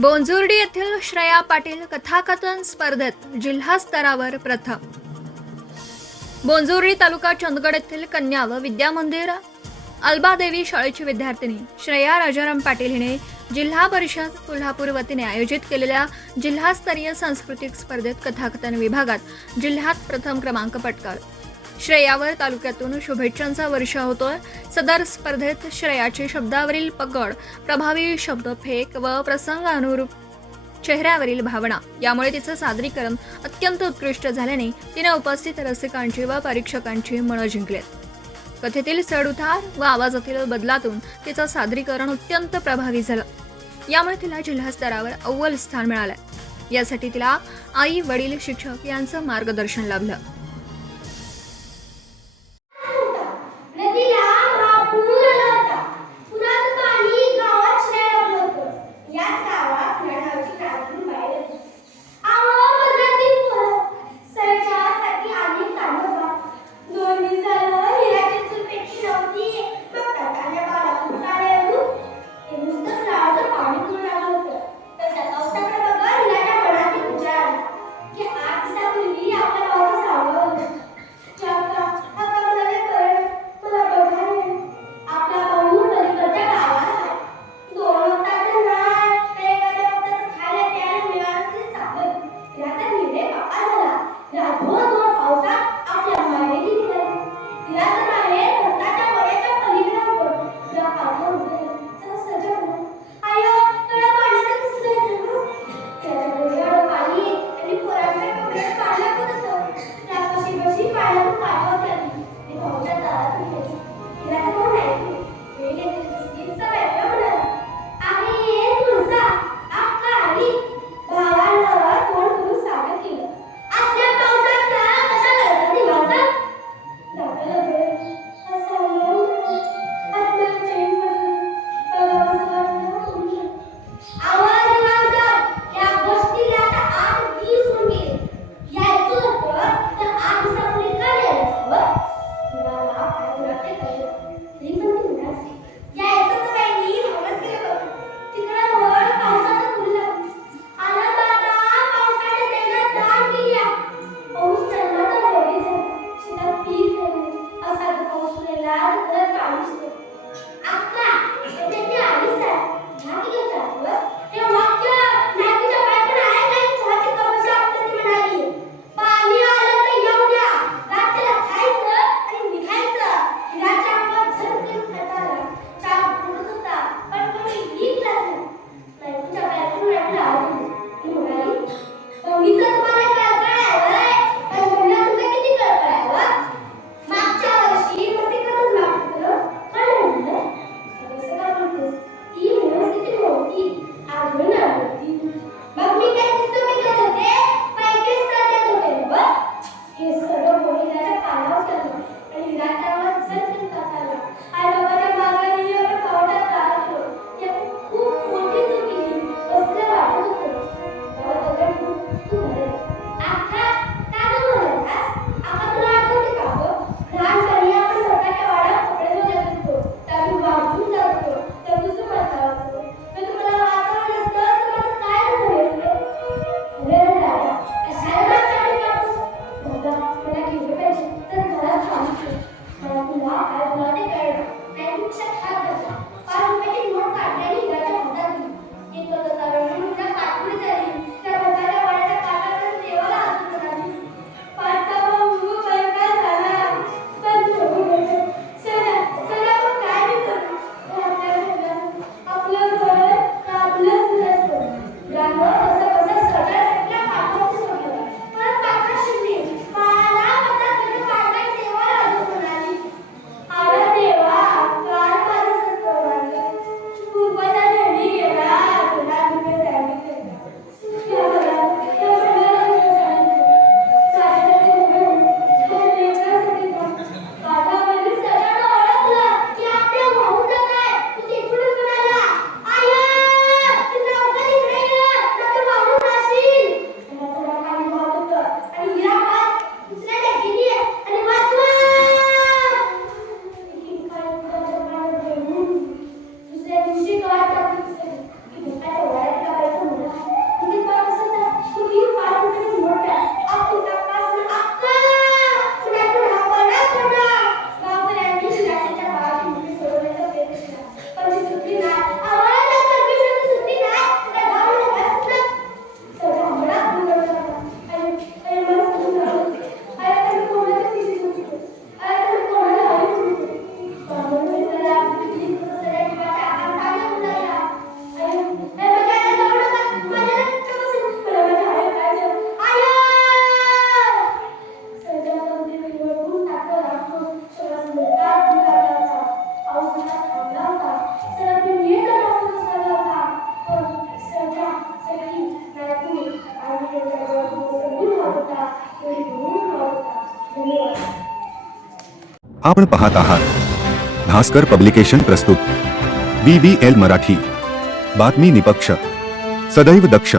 बोंजुर्डी येथील श्रेया पाटील कथाकथन स्पर्धेत जिल्हा स्तरावर प्रथम। बोंजुर्डी तालुका चंदगड येथील कन्या व विद्यामंदिर अल्बादेवी शाळेची विद्यार्थिनी श्रेया राजाराम पाटील हिने जिल्हा परिषद कोल्हापूर वतीने आयोजित केलेल्या जिल्हास्तरीय सांस्कृतिक स्पर्धेत कथाकथन विभागात जिल्ह्यात प्रथम क्रमांक पटकावला। श्रेयावर तालुक्यातून शुभेच्छांचा वर्षाव होतोय। सदर स्पर्धेत श्रेयाची शब्दावरील पकड, प्रभावी शब्दफेक व प्रसंगानुरूप चेहऱ्यावरील भावना यामुळे तिचं सादरीकरण अत्यंत उत्कृष्ट झाल्याने तिने उपस्थित रसिकांची व परीक्षकांची मन जिंकली। कथेतील चढउतार व आवाजातील बदलातून तिचं सादरीकरण अत्यंत प्रभावी झालं। यामुळे तिला जिल्हा स्तरावर अव्वल स्थान मिळालं। यासाठी तिला आई, वडील, शिक्षक यांचं मार्गदर्शन लाभलं। आपण पाहत आहात भास्कर पब्लिकेशन प्रस्तुत BBL मराठी, बातमी निपक्ष, सदैव दक्ष.